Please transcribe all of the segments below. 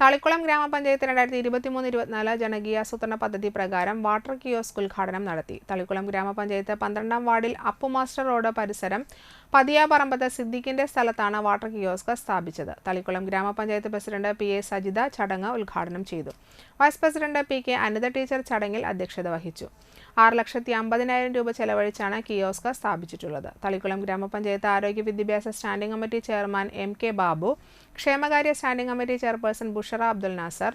തളിക്കുളം ഗ്രാമപഞ്ചായത്ത് രണ്ടായിരത്തി ഇരുപത്തിമൂന്ന് ഇരുപത്തിനാല് ജനകീയാസൂത്രണ പദ്ധതി പ്രകാരം വാട്ടർ കിയോസ്ക് ഉദ്ഘാടനം നടത്തി. തളിക്കുളം ഗ്രാമപഞ്ചായത്ത് പന്ത്രണ്ടാം വാർഡിൽ അപ്പുമാസ്റ്റർ റോഡ് പരിസരം പതിയാപറമ്പത്ത് സിദ്ദിഖിന്റെ സ്ഥലത്താണ് വാട്ടർ കിയോസ്ക് സ്ഥാപിച്ചത്. തളിക്കുളം ഗ്രാമപഞ്ചായത്ത് പ്രസിഡന്റ് പി എ സജിത ചടങ്ങ് ഉദ്ഘാടനം ചെയ്തു. Vice president P K Anitha teacher ചടങ്ങിൽ അധ്യക്ഷത വഹിച്ചു. ആറ് ലക്ഷത്തി അമ്പതിനായിരം രൂപ ചെലവഴിച്ചാണ് കിയോസ്ക് സ്ഥാപിച്ചിട്ടുള്ളത്. തളിക്കുളം ഗ്രാമപഞ്ചായത്ത് ആരോഗ്യ വിദ്യാഭ്യാസ standing committee chairman M K Babu ക്ഷേമകാര്യ standing committee chairperson Bushara Abdul Nasar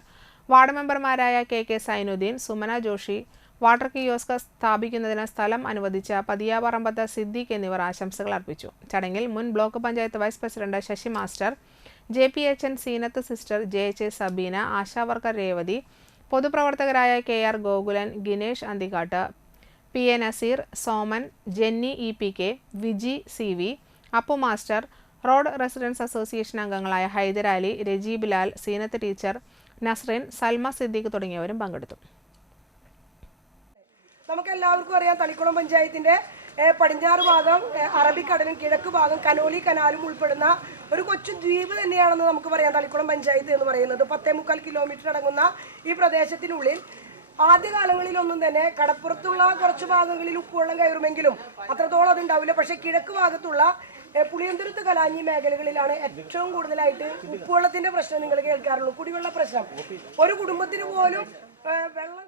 ward മെമ്പർമാരായ K K Sainuddin Sumana Joshi water kiosk സ്ഥാപിക്കുന്നതിന് സ്ഥലം അനുവദിച്ച പതിയാപറമ്പത്ത് സിദ്ദീഖ് എന്നിവർ ആശംസകൾ അർപ്പിച്ചു. ചടങ്ങിൽ മുൻ block panchayat vice president Sasi master J P H N Seenath sister J H Sabeena ASHA worker Revathi പൊതുപ്രവർത്തകരായ K R Gokulan Ginesh Anthikkad P A Naseer Soman Jenny E P K Viji C V Appu master road residence association അംഗങ്ങളായ Hyderali Rajeeb Lal Seenath teacher Nasreen Salma Siddique തുടങ്ങിയവരും പങ്കെടുത്തു. നമുക്ക് എല്ലാവർക്കും അറിയാം തളിക്കുളം പഞ്ചായത്തിന്റെ പടിഞ്ഞാറ് ഭാഗം അറബിക്കടലും കിഴക്ക് ഭാഗം കനോലി കനാലും ഉൾപ്പെടുന്ന ഒരു കൊച്ചു ദ്വീപ് തന്നെയാണെന്ന് നമുക്ക് പറയാം തളിക്കുളം പഞ്ചായത്ത് എന്ന് പറയുന്നത്. പത്തേ മുക്കാൽ കിലോമീറ്റർ അടങ്ങുന്ന ഈ പ്രദേശത്തിനുള്ളിൽ ആദ്യകാലങ്ങളിലൊന്നും തന്നെ കടപ്പുറത്തുള്ള കുറച്ച് ഭാഗങ്ങളിൽ ഉപ്പുവെള്ളം കയറുമെങ്കിലും അത്രത്തോളം അതുണ്ടാവില്ല. പക്ഷേ കിഴക്ക് ഭാഗത്തുള്ള പുളിയന്തുരുത്ത് കലാഞ്ഞി മേഖലകളിലാണ് ഏറ്റവും കൂടുതലായിട്ട് ഉപ്പുവെള്ളത്തിന്റെ പ്രശ്നം നിങ്ങൾ കേൾക്കാറുള്ളൂ. കുടിവെള്ള പ്രശ്നം. ഒരു കുടുംബത്തിന് പോലും വെള്ളം